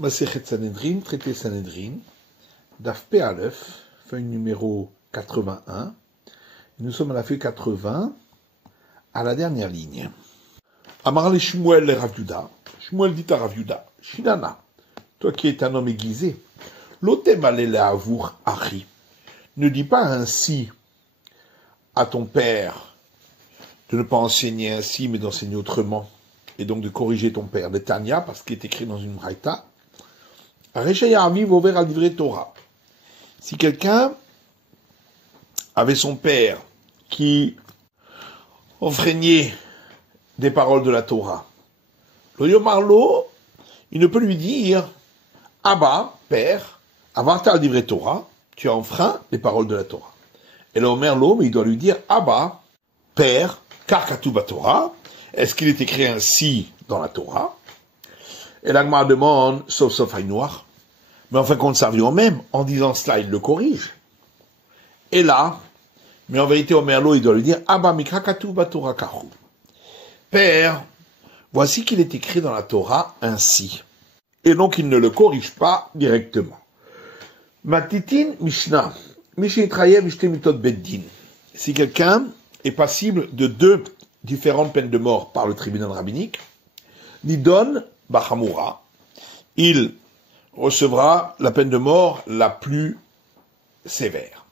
Masechet Sanhedrin, traité Sanhedrin, Daf P Aleph, feuille numéro 81. Nous sommes à la feuille 80, à la dernière ligne. Amar le Shmuel le Rav Yuda. Shmuel dit à Rav Yuda, Shinana, toi qui es un homme aiguisé, l'otem alele avour achi. Ne dis pas ainsi à ton père de ne pas enseigner ainsi, mais d'enseigner autrement, et donc de corriger ton père. De Tanya, parce qu'il est écrit dans une braïta, Torah. Si quelqu'un avait son père qui enfreignait des paroles de la Torah, lo yomarlo, il ne peut lui dire, Abba, père, avarta al divrei Torah, tu as enfreint les paroles de la Torah. Et le Omerlo, mais il doit lui dire, Abba, père, car katuba Torah, est-ce qu'il est écrit ainsi dans la Torah? Et l'Agma demande, sauf Aïnoir, mais enfin qu'on ne en même, en disant cela, il le corrige. Et là, mais en vérité, Omerlo, il doit lui dire, Abba, mikra katuba Torah kahu. Père, voici qu'il est écrit dans la Torah ainsi. Et donc, il ne le corrige pas directement. Matitin Mishnah. Mishitrayev Ishte Mitot Beddin. Si quelqu'un est passible de deux différentes peines de mort par le tribunal rabbinique, Nidon Bachamura, il recevra la peine de mort la plus sévère.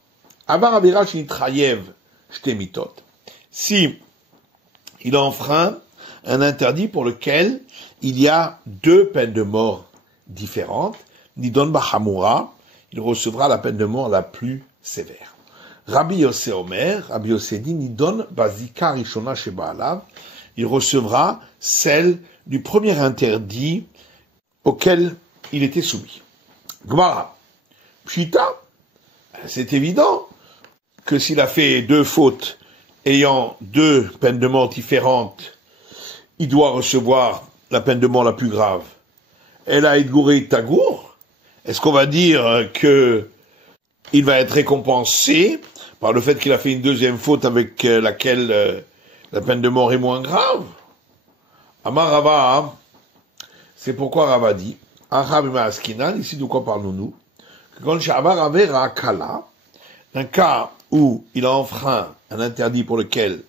Avar Avira Shinitrayev Ishte Mitot. Si il a enfreint un interdit pour lequel il y a deux peines de mort différentes, Nidon Bachamura, il recevra la peine de mort la plus sévère. Rabbi Yossé Omer, Rabbi Yossé dit, Nidon Bazika Rishona Sheba Alav, il recevra celle du premier interdit auquel il était soumis. Gmara, Pshita, c'est évident que s'il a fait deux fautes ayant deux peines de mort différentes, il doit recevoir la peine de mort la plus grave. Elle a Edgouré Tagour. Est-ce qu'on va dire que il va être récompensé par le fait qu'il a fait une deuxième faute avec laquelle la peine de mort est moins grave? Amar Rava, c'est pourquoi Rava dit, ici de quoi parlons-nous? Que quand Shavar Avera Kala, un cas où il a enfreint un interdit pour lequel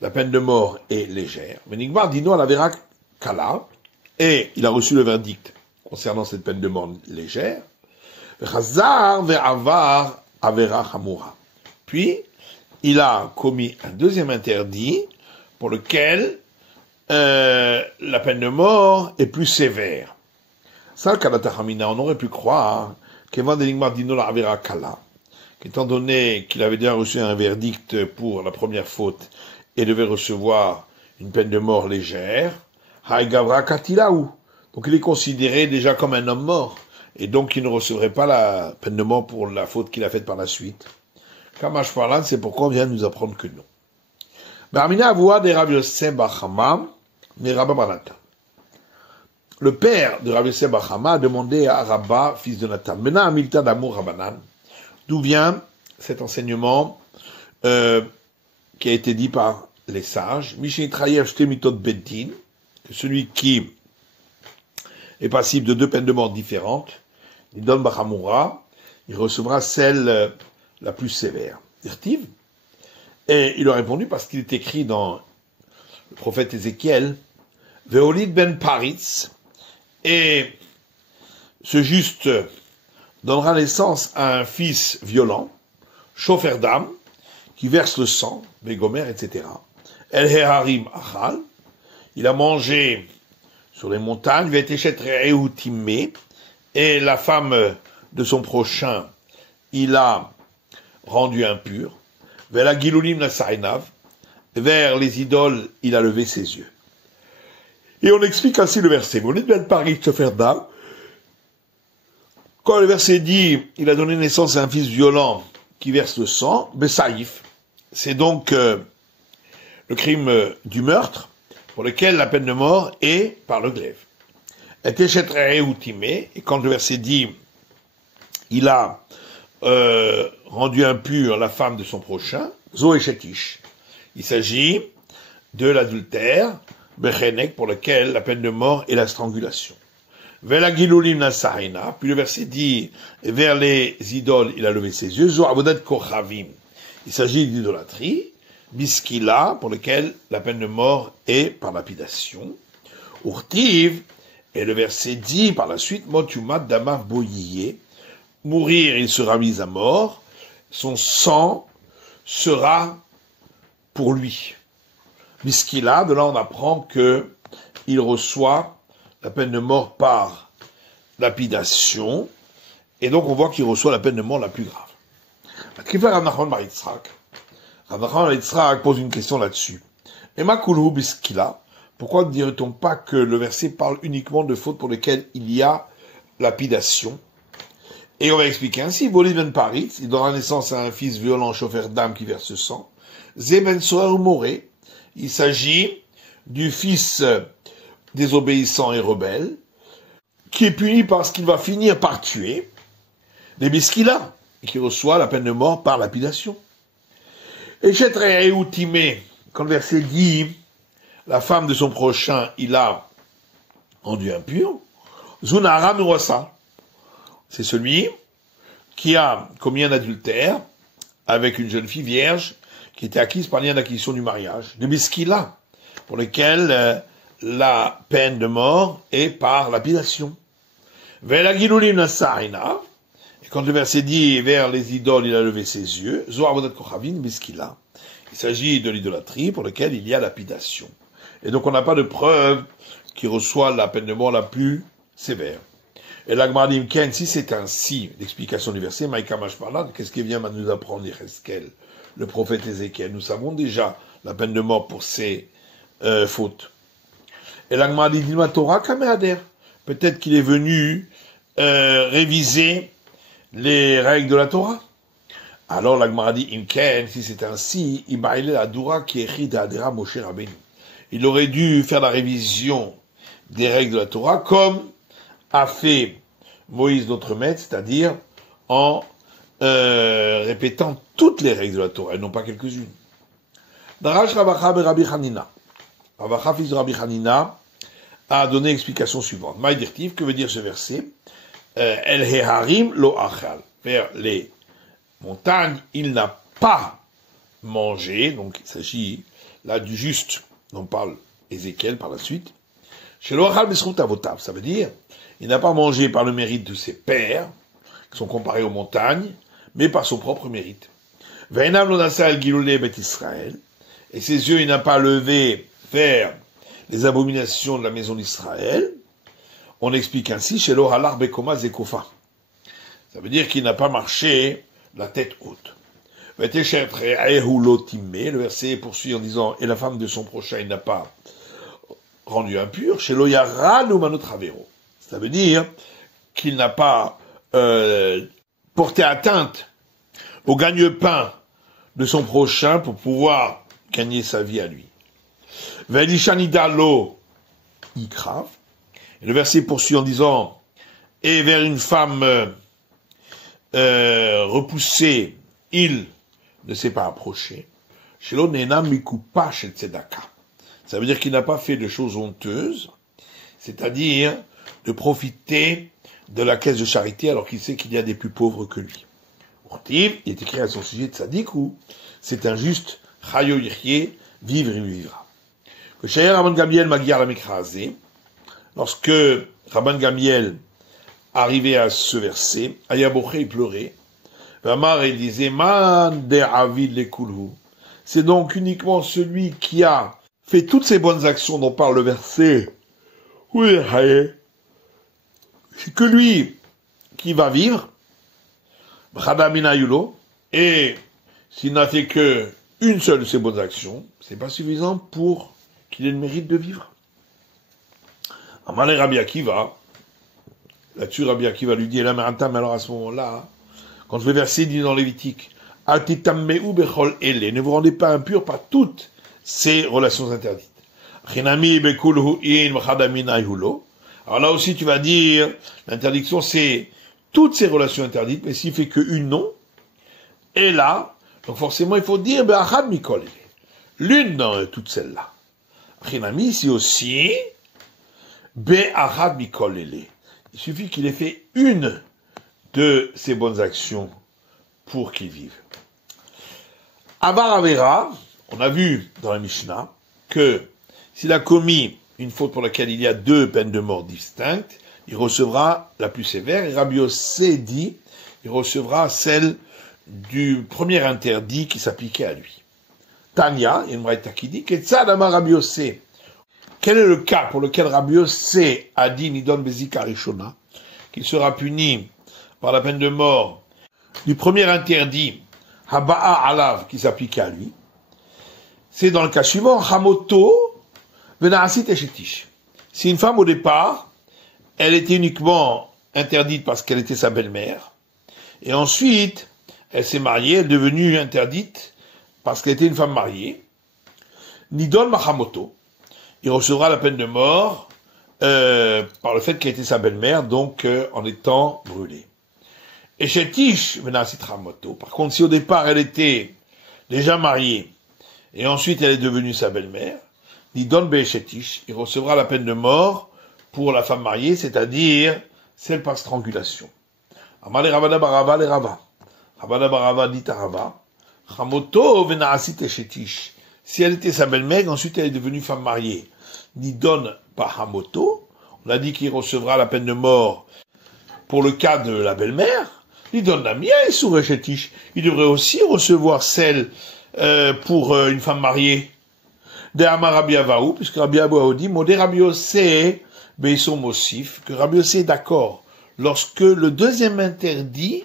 la peine de mort est légère, mais Nigmar dit non à la Vera Kala, et il a reçu le verdict concernant cette peine de mort légère, puis, il a commis un deuxième interdit pour lequel la peine de mort est plus sévère. Ça, on aurait pu croire qu'étant donné qu'il avait déjà reçu un verdict pour la première faute et devait recevoir une peine de mort légère, donc il est considéré déjà comme un homme mort. Et donc, il ne recevrait pas la peine de mort pour la faute qu'il a faite par la suite. Kamash Parlan, c'est pourquoi on vient de nous apprendre que non. Le père de Rav Yosef bar Chama a demandé à Rabba, fils de Nathan, d'où vient cet enseignement qui a été dit par les sages, que celui qui est passible de deux peines de mort différentes, il donne Bachamura, il recevra celle la plus sévère. Dirtiv. Et il a répondu parce qu'il est écrit dans le prophète Ézéchiel, Veolid ben Paritz, et ce juste donnera naissance à un fils violent, chauffeur d'âme, qui verse le sang, Bégomer, etc. El Heharim Achal, il a mangé sur les montagnes, et la femme de son prochain, il a rendu impur. Vers les idoles, il a levé ses yeux. Et on explique ainsi le verset. Quand le verset dit, il a donné naissance à un fils violent qui verse le sang, Besaïf, c'est donc le crime du meurtre, pour lequel la peine de mort est par le glaive. Et quand le verset dit, il a rendu impure la femme de son prochain, Zoé Shetish. Il s'agit de l'adultère, Bechenek, pour lequel la peine de mort est la strangulation. Vela gilulim nasarina. Puis le verset dit, et vers les idoles, il a levé ses yeux. Zo avodat kochavim. Il s'agit d'idolâtrie. Biskila, pour lequel la peine de mort est par lapidation. Urtiv, et le verset dit par la suite, motumat damav boyiyé. Mourir, il sera mis à mort. Son sang sera pour lui. Biskila, de là on apprend que il reçoit la peine de mort par lapidation, et donc on voit qu'il reçoit la peine de mort la plus grave. Rav Nachman bar Yitzhak pose une question là-dessus. Ema kulhu biskila, pourquoi ne dirait-on pas que le verset parle uniquement de fautes pour lesquelles il y a lapidation? Et on va expliquer ainsi, Bolid ben Parit, il donnera naissance à un fils violent, chauffeur d'âme qui verse sang. Zeben Soer Moré, il s'agit du fils désobéissant et rebelle, qui est puni parce qu'il va finir par tuer les biskila, et qui reçoit la peine de mort par lapidation. Et Chetre Timé, quand le verset dit, la femme de son prochain, il a rendu impur, Zunara Murasa, c'est celui qui a commis un adultère avec une jeune fille vierge qui était acquise par lien d'acquisition du mariage, de biskila, pour lequel la peine de mort est par lapidation. Vela gilulim nasarina, et quand le verset dit vers les idoles, il a levé ses yeux, Zohar avodat kochavim biskila. Il s'agit de l'idolâtrie pour laquelle il y a lapidation. Et donc on n'a pas de preuve qu'il reçoit la peine de mort la plus sévère. Et l'Agmar dit, Ken, si c'est ainsi, l'explication du verset, Maïka Mashmalan, qu'est-ce qui vient à nous apprendre Yecheskel, le prophète Ézéchiel? Nous savons déjà la peine de mort pour ses fautes. Et l'Agmar dit, dis-moi Torah Kameader. Peut-être qu'il est venu réviser les règles de la Torah. Alors l'Agmar dit, Imken, si c'est ainsi, Ibaïle la Doura qui écrit d'Adera Moshe Rabbeinu. Il aurait dû faire la révision des règles de la Torah comme a fait Moïse notre maître, c'est-à-dire en répétant toutes les règles de la Torah, et non pas quelques-unes. Darash Rabacha Rabbi Hanina. Rabacha, fils de Rabbi Hanina, a donné l'explication suivante. Maïdirtiv, que veut dire ce verset? El Heharim lo achal. Vers les montagnes, il n'a pas mangé, donc il s'agit là du juste, dont parle Ézéchiel par la suite. Chez lo achal besrut avotav, ça veut dire, il n'a pas mangé par le mérite de ses pères, qui sont comparés aux montagnes, mais par son propre mérite. Ve'enav lo nasa el gilulei bet Israël, et ses yeux il n'a pas levé vers les abominations de la maison d'Israël. On explique ainsi, chez lo halar bekoma zekofa. Ça veut dire qu'il n'a pas marché la tête haute. Le verset poursuit en disant, et la femme de son prochain, il n'a pas rendu impur, chez lo yara no travero. Ça veut dire qu'il n'a pas porté atteinte au gagne-pain de son prochain pour pouvoir gagner sa vie à lui. Velishanidalo ikrav. Et le verset poursuit en disant, et vers une femme repoussée, il ne s'est pas approché. Shelo nena mikupa shel tzedaka. Ça veut dire qu'il n'a pas fait de choses honteuses, c'est-à-dire de profiter de la caisse de charité alors qu'il sait qu'il y a des plus pauvres que lui. Il est écrit à son sujet de Tzadikou, c'est injuste, chayo yichye, vivre il vivra. Que Shayer Rabban Gamliel Magyar la Mikrazé, lorsque Rabban Gamliel arrivait à ce verset, Ayaboché il pleurait, Vamar il disait, Man de avid le kulhu. C'est donc uniquement celui qui a fait toutes ces bonnes actions dont parle le verset, oui, c'est que lui qui va vivre, et s'il n'a fait que une seule de ces bonnes actions, c'est pas suffisant pour qu'il ait le mérite de vivre. Amalé Rabbi Akiva, là-dessus Rabbi Akiva lui dit, alors à ce moment-là, quand le verset dit dans Lévitique, ne vous rendez pas impur par toutes ces relations interdites. Alors là aussi tu vas dire, l'interdiction c'est toutes ces relations interdites, mais s'il fait que une non, et là, donc forcément il faut dire, l'une dans toutes celles-là. Chinami, c'est aussi, Il suffit qu'il ait fait une de ces bonnes actions pour qu'il vive. Avar Avera, on a vu dans la Mishnah que s'il a commis une faute pour laquelle il y a deux peines de mort distinctes, il recevra la plus sévère. Et Rabbi Yossé dit, il recevra celle du premier interdit qui s'appliquait à lui. Tanya, il y a une braïta qui dit, Ketzad Amar Rabbi Yossé. Quel est le cas pour lequel Rabbi Yossé a dit Nidon Bezika Rishona, qu'il sera puni par la peine de mort du premier interdit, Haba'a Alav, qui s'appliquait à lui? C'est dans le cas suivant, Hamoto Venaasit Eshetish. Si une femme au départ, elle était uniquement interdite parce qu'elle était sa belle-mère, et ensuite, elle s'est mariée, elle est devenue interdite parce qu'elle était une femme mariée, Nidon Mahamoto, il recevra la peine de mort par le fait qu'elle était sa belle-mère, donc en étant brûlée. Et Shetish Venaasit Hamoto, par contre, si au départ elle était déjà mariée, et ensuite elle est devenue sa belle-mère, Nidon Be'eshetish, il recevra la peine de mort pour la femme mariée, c'est-à-dire celle par strangulation. Amale Ravada Barava le Rava. Ravada Barava dit à Rava, Chamoto Venaasit Eshetish. Si elle était sa belle-mère, ensuite elle est devenue femme mariée. Nidon Pahamoto, on a dit qu'il recevra la peine de mort pour le cas de la belle-mère. Nidon Namia et sur Eshetish. Il devrait aussi recevoir celle pour une femme mariée. De Amar Rabbi Avahu, puisque Rabbi Avahu dit, Modé Rabbi Yossé, Beisson Mossif, que Rabbi Yossé est d'accord lorsque le deuxième interdit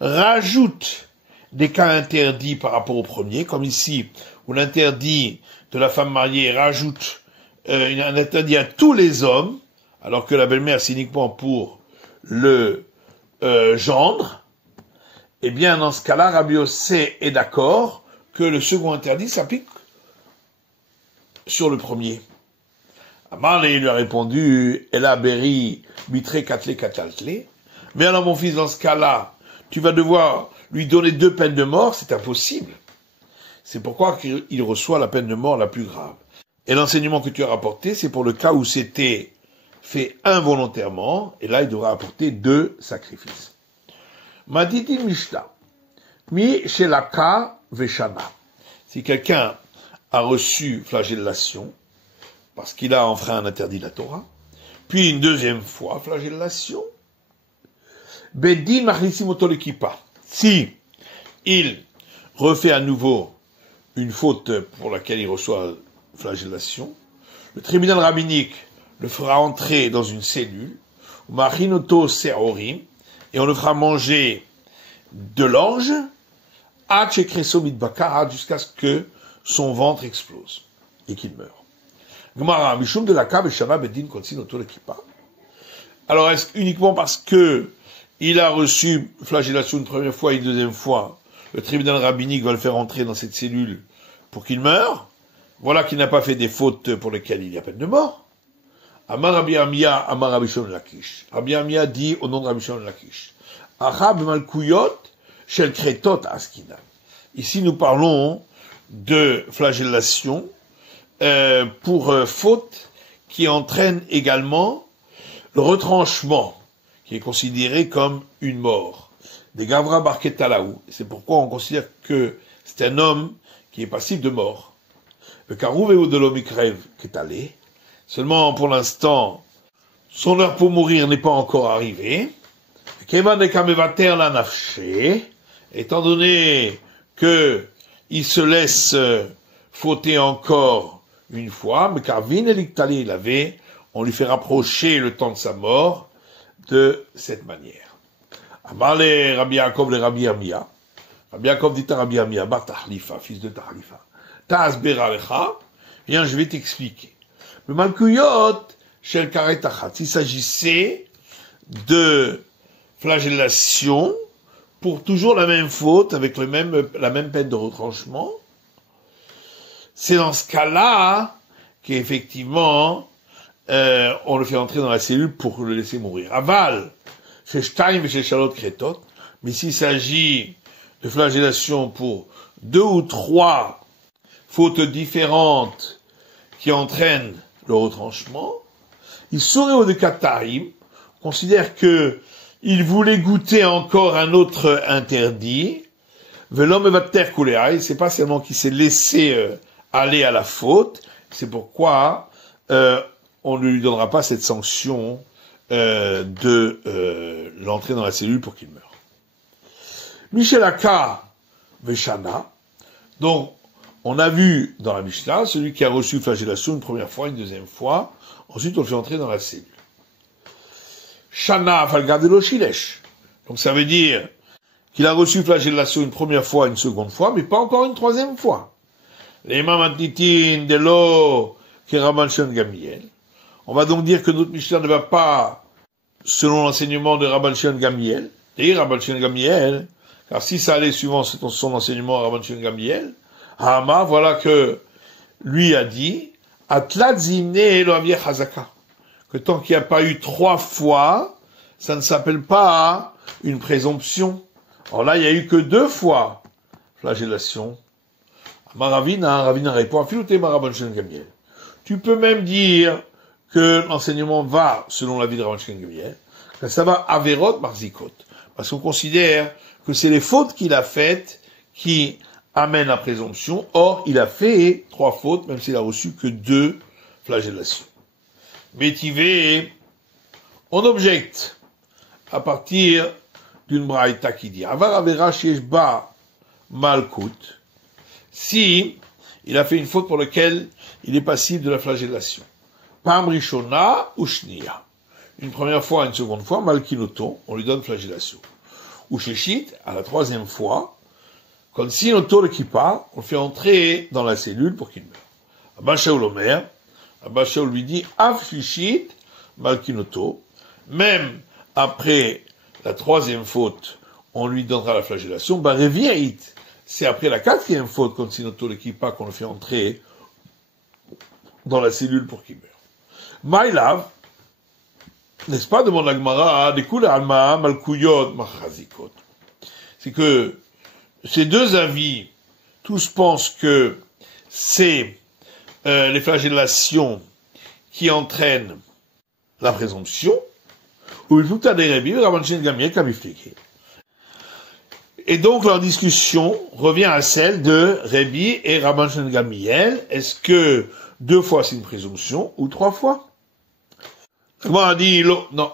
rajoute des cas interdits par rapport au premier, comme ici, où l'interdit de la femme mariée rajoute un interdit à tous les hommes, alors que la belle-mère c'est uniquement pour le gendre. Eh bien, dans ce cas-là, Rabbi Yossé est d'accord que le second interdit s'applique sur le premier. Amarle lui a répondu, Ela Beri, Mitre Katle Kataltle. Mais alors mon fils, dans ce cas-là, tu vas devoir lui donner deux peines de mort, c'est impossible. C'est pourquoi il reçoit la peine de mort la plus grave. Et l'enseignement que tu as rapporté, c'est pour le cas où c'était fait involontairement, et là il devra apporter deux sacrifices. Maditi Mishta, Mi Shelaka Veshana. Si quelqu'un a reçu flagellation, parce qu'il a enfreint un interdit de la Torah, puis une deuxième fois flagellation, Bedin Marisimoto le Kippa. Si il refait à nouveau une faute pour laquelle il reçoit flagellation, le tribunal rabbinique le fera entrer dans une cellule, Marinoto Seorim, et on le fera manger de l'ange, jusqu'à ce que son ventre explose et qu'il meure. Gemara, Mishum de la Kav et Shana Bedin Konsin autour de Kippa. Alors, est-ce uniquement parce que il a reçu flagellation une première fois et une deuxième fois, le tribunal rabbinique va le faire entrer dans cette cellule pour qu'il meure? Voilà qu'il n'a pas fait des fautes pour lesquelles il y a peine de mort. Amar Rabbi Amia, Amar Rabbi Shimon Lakish. Rabbi Amia dit au nom de Rabbi Shimon Lakish. Achab Malkuyot Shel Kretot Askina. Ici, nous parlons de flagellation pour faute qui entraîne également le retranchement, qui est considéré comme une mort. Des Gavra Barketalaou. C'est pourquoi on considère que c'est un homme qui est passible de mort. Le Karouvéou de l'Omikrev Ketale. Seulement, pour l'instant, son heure pour mourir n'est pas encore arrivée. Kevan de Kamevater la nafché. Étant donné que il se laisse fauter encore une fois, mais Karvin et l'Iktali il avait, on lui fait rapprocher le temps de sa mort de cette manière. Amarle Rabbi Yaakov le Rabbi Amia. Rabbi Yaakov dit à Rabbi Amia, Bar Tahlifa, fils de Tahlifa. Ta'as beralecha, viens, je vais t'expliquer. Le Malkuyot, Shel Karet Achat, il s'agissait de flagellation pour toujours la même faute, avec la même peine de retranchement, c'est dans ce cas-là qu'effectivement, on le fait entrer dans la cellule pour le laisser mourir. Aval, chez Shtaim et chez Shalot Kretot, mais s'il s'agit de flagellation pour 2 ou 3 fautes différentes qui entraînent le retranchement, il saurait au de Katarim, considère que il voulait goûter encore un autre interdit. Velom evater kuleai, c'est pas seulement qu'il s'est laissé aller à la faute, c'est pourquoi on ne lui donnera pas cette sanction de l'entrée dans la cellule pour qu'il meure. Michelaka Veshana, donc on a vu dans la Mishnah, celui qui a reçu flagellation une première fois, une deuxième fois, ensuite on le fait entrer dans la cellule. Shana Falgadelo Shilesh, donc ça veut dire qu'il a reçu flagellation une première fois, une seconde fois, mais pas encore une troisième fois. Les Mamatnitin de l'eau qui Rabban Shimon Gamliel. On va donc dire que notre Mishnah ne va pas selon l'enseignement de Rabban Shimon Gamliel. Et Rabban Shimon Gamliel, car si ça allait suivant son enseignement à Rabban Shimon Gamliel, Hama, voilà que lui a dit, Atlat Zimne Eloavie Chazaka, que tant qu'il n'y a pas eu 3 fois, ça ne s'appelle pas une présomption. Alors là, il n'y a eu que 2 fois flagellation. Ravina répond, Afilouté Rabban Shimon Gamliel. Tu peux même dire que l'enseignement va selon l'avis de Rabban Shimon Gamliel, que ça va Averot Marzikot. Parce qu'on considère que c'est les fautes qu'il a faites qui amènent la présomption. Or, il a fait 3 fautes, même s'il a reçu que 2 flagellations. Métivé, on objecte à partir d'une braïta qui dit Avar Avera Sheshba Malkut, si il a fait une faute pour laquelle il est passible de la flagellation. Pam Rishona ou Shnia. Une première fois, une seconde fois, Malkinoto, on lui donne flagellation. Ou Sheshit, à la 3e fois, quand Sinoto le Kippa, on le fait entrer dans la cellule pour qu'il meure. Abba Shaul Omer, Abba Shaul lui dit Af Shishit, Malkinoto, même après la 3e faute, on lui donnera la flagellation. Bareviait, c'est après la 4e faute, quand Sinoto le Kippa, qu'on le fait entrer dans la cellule pour qu'il meure. Maïlav, n'est-ce pas, demande la Gemara, Dekul Alma, Malkuyot, Machazikot. C'est que ces 2 avis, tous pensent que c'est les flagellations qui entraînent la présomption, ou il faut des Rabbi, Rabban Shimon Gamliel, Kamifleke. Et donc leur discussion revient à celle de Rabbi et Rabban Shimon Gamliel. Est-ce que 2 fois c'est une présomption ou 3 fois? Comment on a dit non.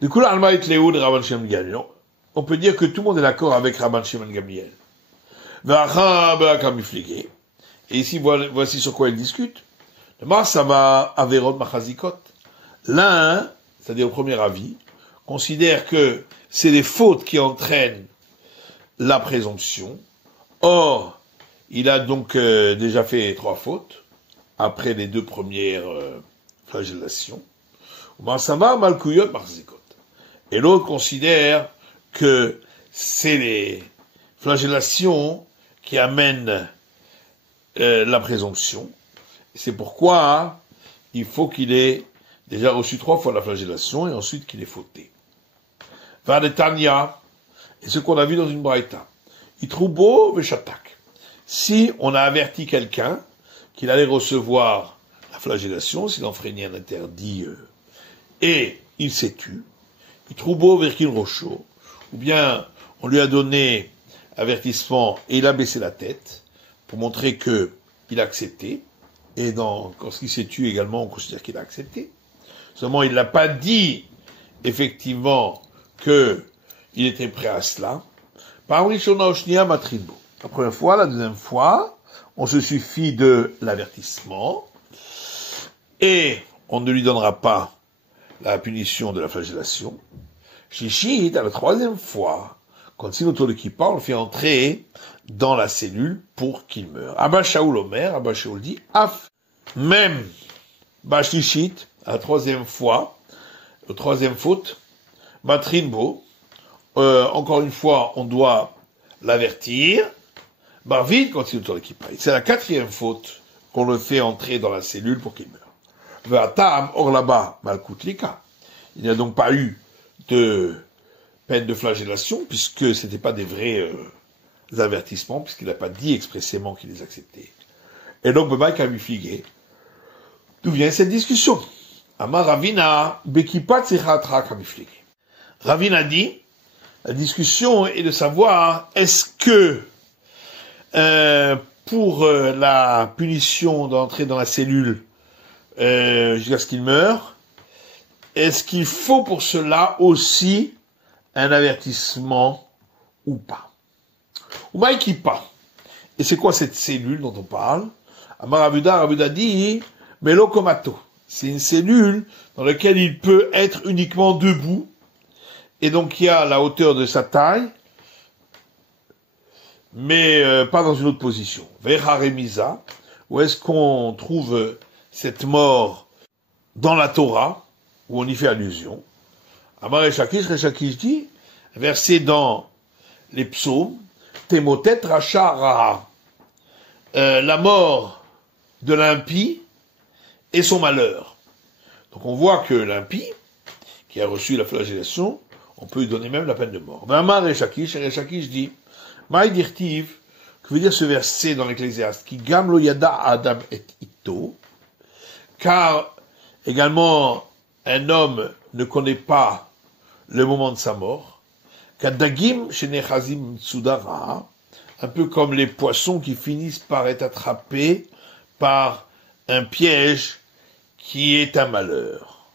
Du coup, l'Alma est Léo de Rabban Shimon Gamliel. On peut dire que tout le monde est d'accord avec Rabban Shimon Gamliel. Et ici, voici sur quoi ils discutent. L'un, c'est-à-dire au premier avis, considère que c'est les fautes qui entraînent la présomption. Or, il a donc déjà fait 3 fautes, après les 2 premières flagellations. Et l'autre considère que c'est les flagellations qui amènent la présomption. C'est pourquoi il faut qu'il ait déjà reçu 3 fois la flagellation et ensuite qu'il ait fauté. Vadetania, et ce qu'on a vu dans une braïta. Itroubo veshatak. Si on a averti quelqu'un qu'il allait recevoir la flagellation, s'il enfreignait un interdit, et il s'est tu, Itroubo verkin rocho, ou bien on lui a donné avertissement et il a baissé la tête pour montrer que il a accepté, et quand il s'est tu également, on considère qu'il a accepté. Seulement, il n'a pas dit, effectivement, que il était prêt à cela. La première fois, la deuxième fois, on se suffit de l'avertissement, et on ne lui donnera pas la punition de la flagellation. Shishit, à la 3e fois, quand Sinoto le Kippa, on le fait entrer dans la cellule pour qu'il meure. Abba Shaul Omer, Abba Shaul dit, Af, même, Bashishit, à la 3e fois, la 3e faute, Matrinbo, encore une fois, on doit l'avertir, Barvid, quand Sinoto le Kippa. C'est la 4e faute qu'on le fait entrer dans la cellule pour qu'il meure. Ve'atam, or là-bas, Malkut Lika. Il n'y a donc pas eu de peine de flagellation, puisque ce n'étaient pas des vrais avertissements, puisqu'il n'a pas dit expressément qu'il les acceptait. Et donc, Beba Kamifligé, d'où vient cette discussion? Amar Ravina, Bekipat Sechatra Kamiflik. Ravina dit, la discussion est de savoir, est-ce que, pour la punition d'entrer dans la cellule, jusqu'à ce qu'il meure, est-ce qu'il faut pour cela aussi un avertissement ou pas? Ou pas? Et c'est quoi cette cellule dont on parle? Amar Ravuda dit, Melokomato. C'est une cellule dans laquelle il peut être uniquement debout, et donc il y a la hauteur de sa taille, mais pas dans une autre position. Vecha Remisa, où est-ce qu'on trouve cette mort dans la Torah, où on y fait allusion? Amar Rechakish dit, versé dans les psaumes, Temotet Racha Raha, la mort de l'impie et son malheur. Donc on voit que l'impie, qui a reçu la flagellation, on peut lui donner même la peine de mort. Amar Rechakish dit, Maï dirtiv, que veut dire ce verset dans l'Ecclésiaste, qui gam lo yada adam et ito, car également un homme ne connaît pas le moment de sa mort, kadagim shenechazim tsudara, un peu comme les poissons qui finissent par être attrapés par un piège qui est un malheur.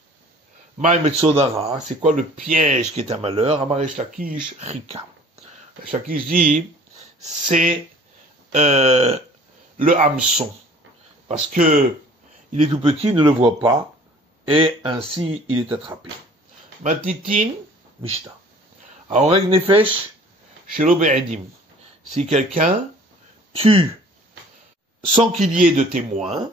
Maïm tsudara, c'est quoi le piège qui est un malheur? Amaresh lakish chika. Lakish dit, c'est le hameçon, parce que il est tout petit, il ne le voit pas, et ainsi il est attrapé. Matitin mishta. Aoreg nefesh shelo be'edim. Si quelqu'un tue sans qu'il y ait de témoins,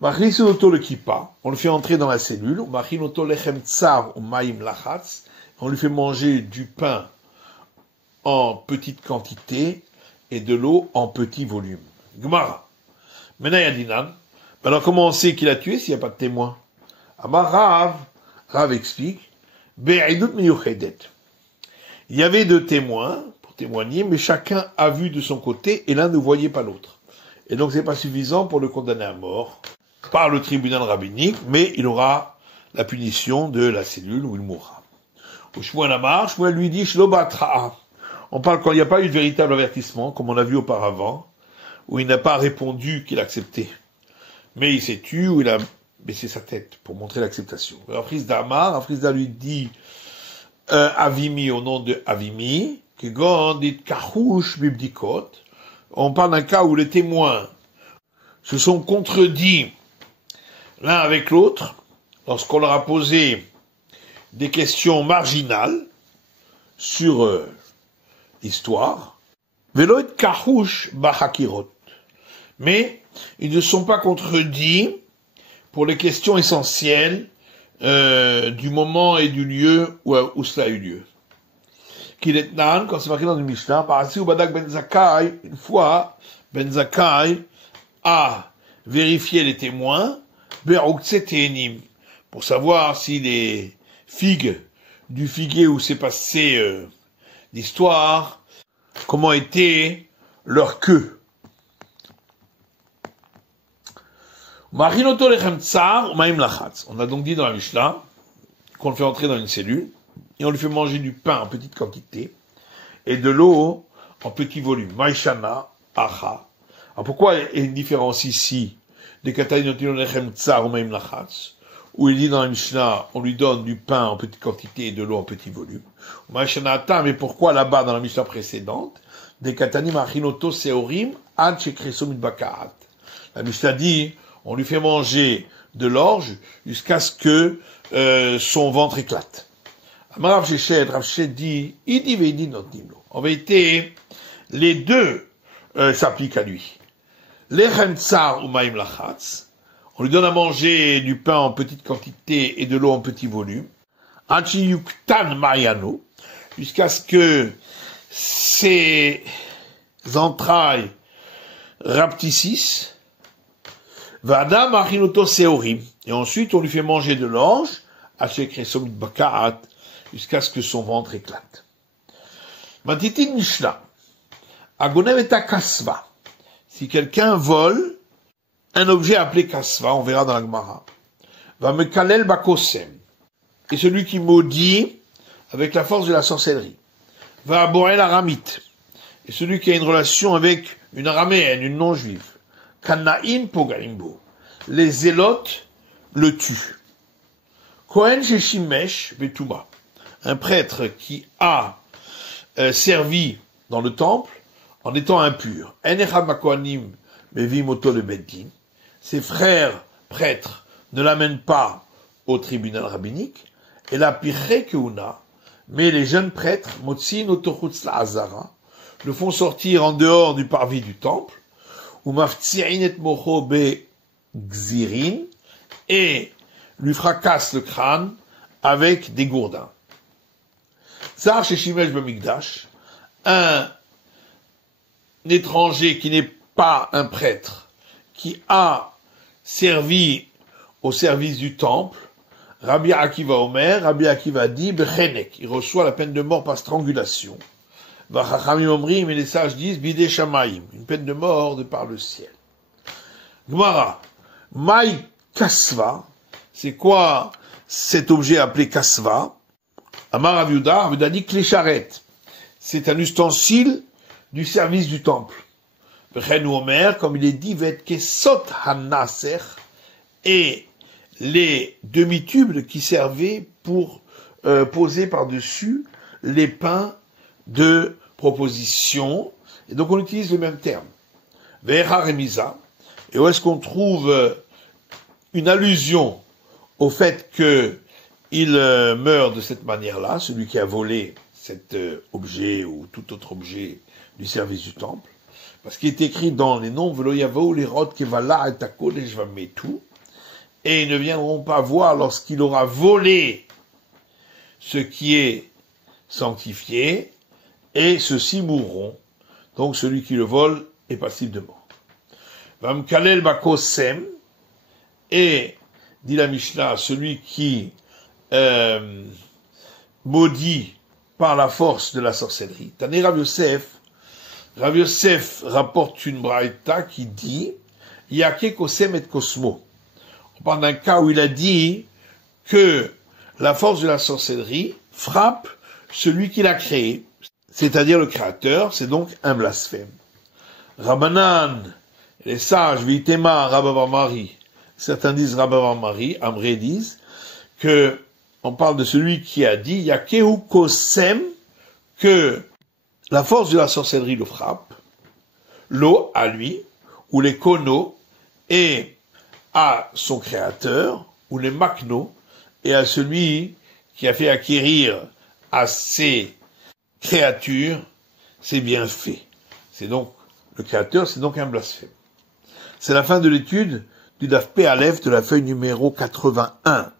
machinoto le kippa, on le fait entrer dans la cellule, machinoto lechem tsar ou maim lachatz, on lui fait manger du pain en petite quantité et de l'eau en petit volume. Gemara. Menayadinan. Alors comment on sait qu'il a tué s'il n'y a pas de témoin? Amar Rav explique, Be'idut miyuchedet. Il y avait deux témoins pour témoigner, mais chacun a vu de son côté et l'un ne voyait pas l'autre. Et donc c'est pas suffisant pour le condamner à mort par le tribunal rabbinique, mais il aura la punition de la cellule où il mourra. Au Shmuel Amar, Shmuel lui dit, Shlobatra. On parle quand il n'y a pas eu de véritable avertissement, comme on l'a vu auparavant, où il n'a pas répondu qu'il acceptait. Mais il s'est tu, ou il a baissé sa tête pour montrer l'acceptation. Alors Frisda lui dit Avimi au nom de Avimi, que dit Karouche Bibdikot. On parle d'un cas où les témoins se sont contredits l'un avec l'autre, lorsqu'on leur a posé des questions marginales sur l'histoire. Veloit Karouche Bahakirot. Mais ils ne sont pas contredits pour les questions essentielles du moment et du lieu où cela a eu lieu. Kiletnan, quand c'est marqué dans une Mishnah, Parasi ou Badak Ben Zakkai, une fois, Ben Zakkai a vérifié les témoins, pour savoir si les figues du figuier où s'est passé l'histoire, comment était leur queue. On a donc dit dans la Mishnah qu'on le fait entrer dans une cellule et on lui fait manger du pain en petite quantité et de l'eau en petit volume. Maïshana, acha. Alors pourquoi il y a une différence ici des où il dit dans la Mishnah on lui donne du pain en petite quantité et de l'eau en petit volume. Maïshana, mais pourquoi là-bas dans la Mishnah précédente des katanim achinoto seorim ad shekresomit bakaat. La Mishnah dit on lui fait manger de l'orge jusqu'à ce que son ventre éclate. Rav Shechet dit, Idi veidi notnimlo. En vérité, les deux s'appliquent à lui. Lechem tsar ou maim lachatz. On lui donne à manger du pain en petite quantité et de l'eau en petit volume. Anchi yuktan mariano. Jusqu'à ce que ses entrailles rapetissent. Vada machinoto seorim. Et ensuite, on lui fait manger de l'orge, jusqu'à ce que son ventre éclate. Matitin Mishnah. Agoneveta kasva. Si quelqu'un vole un objet appelé kasva, on verra dans la Gemara. va me kalel bakosem. Et celui qui maudit avec la force de la sorcellerie va aborer l'aramite. Et celui qui a une relation avec une araméenne, une non-juive, Kanaim Pogaimbo, les zélotes le tuent. Kohen Sheshimesh Betuma, un prêtre qui a servi dans le temple en étant impur. Enechad Makohanim Mevimoto le Beddin, ses frères prêtres ne l'amènent pas au tribunal rabbinique, et la Pirche Keuna, mais les jeunes prêtres, Motsin Otochutz la Azara, le font sortir en dehors du parvis du temple, ou Maftsirin et Mocho be Gzirin, et lui fracassent le crâne avec des gourdins. Zar Sheshimesh Bamikdash, un étranger qui n'est pas un prêtre, qui a servi au service du temple, Rabbi Akiva Omer, Rabbi Akiva dit, Bechenek, il reçoit la peine de mort par strangulation. Vachachamim Omrim, et les sages disent, Bidé Shamaim, une peine de mort de par le ciel. Gemara, Maï Kasva, c'est quoi cet objet appelé Kasva? Amar Aviuda, Aviuda dit Klécharet, c'est un ustensile du service du temple. Bechen ou Omer, comme il est dit, Vet Kesot Hanaser, et les demi-tubes qui servaient pour poser par-dessus les pains de proposition. Et donc on utilise le même terme. Ve'echa remisa. Et où est-ce qu'on trouve une allusion au fait qu'il meurt de cette manière-là, celui qui a volé cet objet ou tout autre objet du service du temple? Parce qu'il est écrit dans les noms, Velo yavou les rod kevala et takodesh vametu, et ils ne viendront pas voir lorsqu'il aura volé ce qui est sanctifié, et ceux-ci mourront. Donc celui qui le vole est passible de mort. Vam kalel bakosem, et, dit la Mishnah, celui qui maudit par la force de la sorcellerie. Tané Rav Yosef rapporte une braïta qui dit Yake kosem et kosmo. On parle d'un cas où il a dit que la force de la sorcellerie frappe celui qui l'a créé, c'est-à-dire le créateur, c'est donc un blasphème. Rabbanan, les sages, Vitema, Rabbavar-Mari, certains disent Rabbavar-Mari, Amré disent que on parle de celui qui a dit Yakehu kosem, que la force de la sorcellerie le frappe, l'eau à lui, ou les konos, et à son créateur, ou les makno, et à celui qui a fait acquérir à ces créatures ses bienfaits. C'est donc, le créateur, c'est donc un blasphème. C'est la fin de l'étude du Daf P Aleph de la feuille numéro 81.